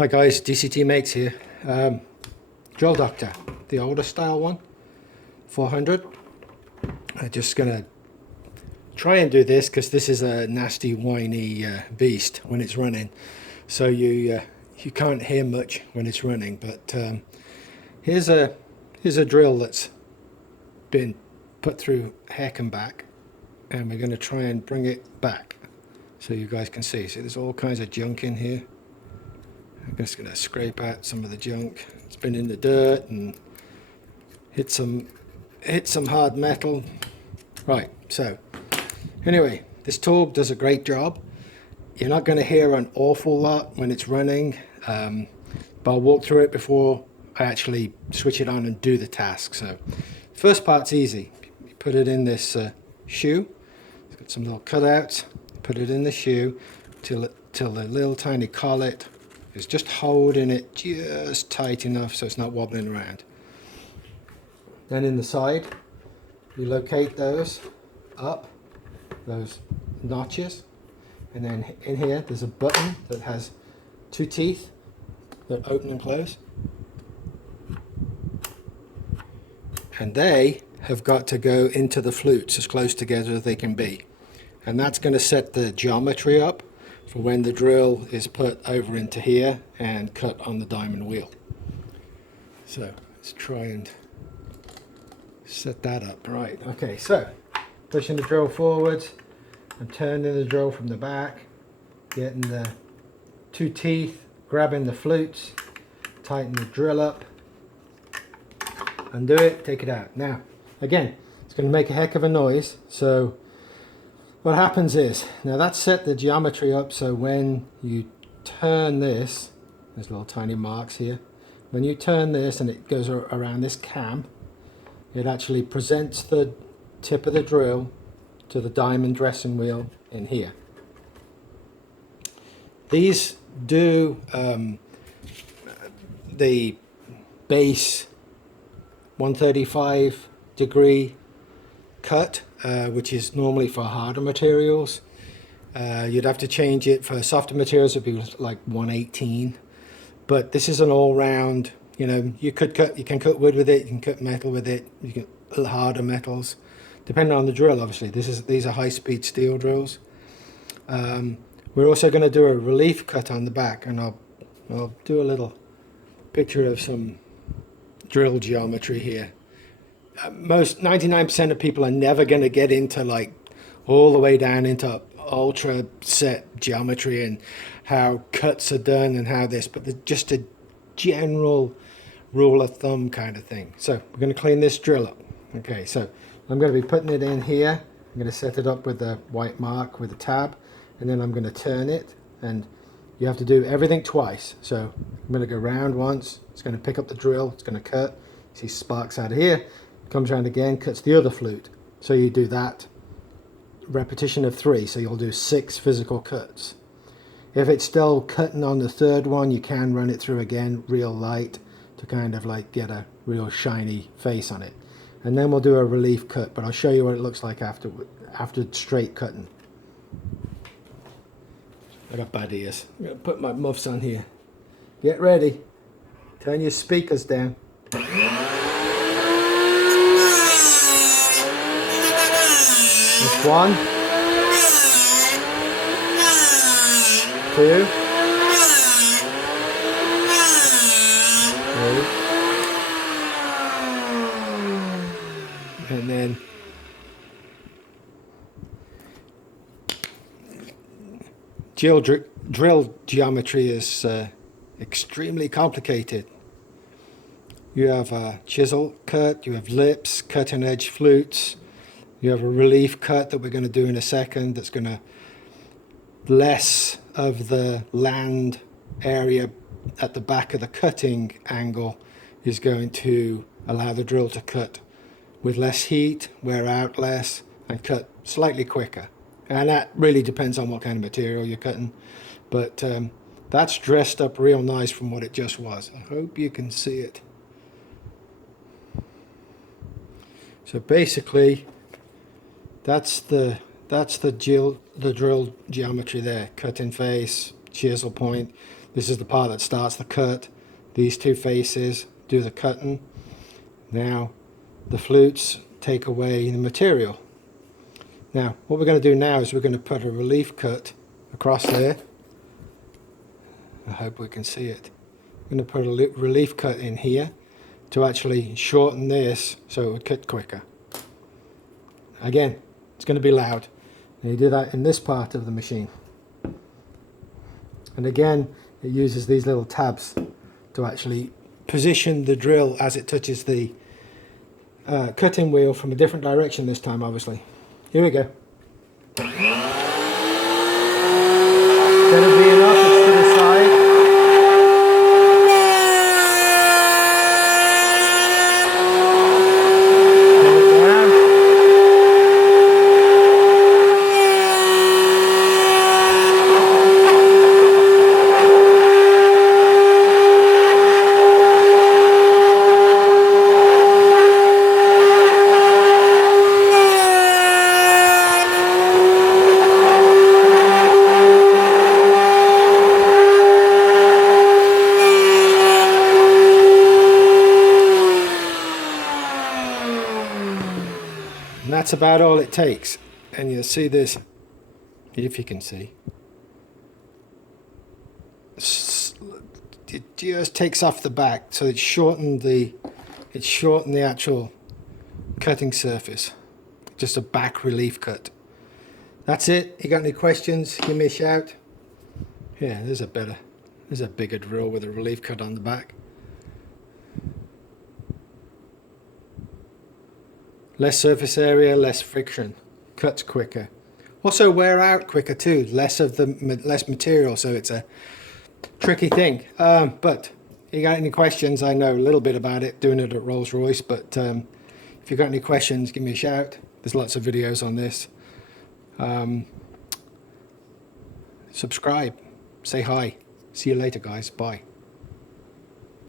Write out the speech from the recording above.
Hi guys, dctmakes here. Drill Doctor, the older style one, 400. I'm just gonna try and do this because this is a nasty whiny beast when it's running, so you can't hear much when it's running. But here's a drill that's been put through heck and back, and we're going to try and bring it back so you guys can see. So there's all kinds of junk in here. I'm just going to scrape out some of the junk. It's been in the dirt and hit some hard metal. Right, so anyway, this tool does a great job. You're not going to hear an awful lot when it's running, but I'll walk through it before I actually switch it on and do the task. So first part's easy. You put it in this shoe. It's got some little cutouts. Put it in the shoe till the little tiny collet is just holding it just tight enough so it's not wobbling around. Then in the side, you locate those up, those notches, and then in here there's a button that has two teeth that open and close, and they have got to go into the flutes as close together as they can be, and that's going to set the geometry up for when the drill is put over into here and cut on the diamond wheel. So let's try and set that up. Right, okay, so pushing the drill forwards and turning the drill from the back, getting the two teeth, grabbing the flutes, tighten the drill up, undo it, take it out. Now again, it's going to make a heck of a noise, so what happens is, now that's set the geometry up so when you turn this, there's little tiny marks here, when you turn this and it goes around this cam, it actually presents the tip of the drill to the diamond dressing wheel in here. These do the base 135 degree cut, which is normally for harder materials. You'd have to change it for softer materials. It'd be like 118, but this is an all-round. You know, you can cut wood with it, you can cut metal with it, you can harder metals, depending on the drill. Obviously, these are high-speed steel drills. We're also going to do a relief cut on the back, and I'll do a little picture of some drill geometry here. Most 99% of people are never going to get into like all the way down into ultra set geometry and how cuts are done and how this, but just a general rule of thumb kind of thing. So we're going to clean this drill up. Okay, so I'm going to be putting it in here. I'm going to set it up with the white mark with a tab, and then I'm going to turn it, and you have to do everything twice. So I'm going to go round once, it's going to pick up the drill, it's going to cut, see sparks out of here, comes around again, cuts the other flute. So you do that repetition of 3, so you'll do 6 physical cuts. If it's still cutting on the third one, you can run it through again real light to kind of like get a real shiny face on it. And then we'll do a relief cut, but I'll show you what it looks like after straight cutting. I got bad ears. I'm going to put my muffs on here. Get ready. Turn your speakers down. That's 1, 2, 3, and then drill geometry is extremely complicated. You have a chisel cut, you have lips, cutting edge flutes. You have a relief cut that we're going to do in a second that's going to less of the land area at the back of the cutting angle is going to allow the drill to cut with less heat, wear out less, and cut slightly quicker. And that really depends on what kind of material you're cutting. But that's dressed up real nice from what it just was. I hope you can see it. So basically, that's the drill geometry there. Cutting face, chisel point. This is the part that starts the cut. These two faces do the cutting. Now the flutes take away the material. Now what we're going to do now is we're going to put a relief cut across there. I hope we can see it. I'm going to put a relief cut in here to actually shorten this so it would cut quicker. Again, it's going to be loud. And you do that in this part of the machine. And again, it uses these little tabs to actually position the drill as it touches the cutting wheel from a different direction this time, obviously. Here we go. Instead of being up, it's to the side. And that's about all it takes. And you'll see this, if you can see. It just takes off the back, so it's shortened the actual cutting surface. Just a back relief cut. That's it. You got any questions? Give me a shout. Yeah, there's a bigger drill with a relief cut on the back. Less surface area, less friction, cuts quicker. Also wear out quicker too, less material, so it's a tricky thing. But if you got any questions, I know a little bit about it, doing it at Rolls-Royce, but if you got any questions, give me a shout. There's lots of videos on this. Subscribe, say hi. See you later, guys. Bye.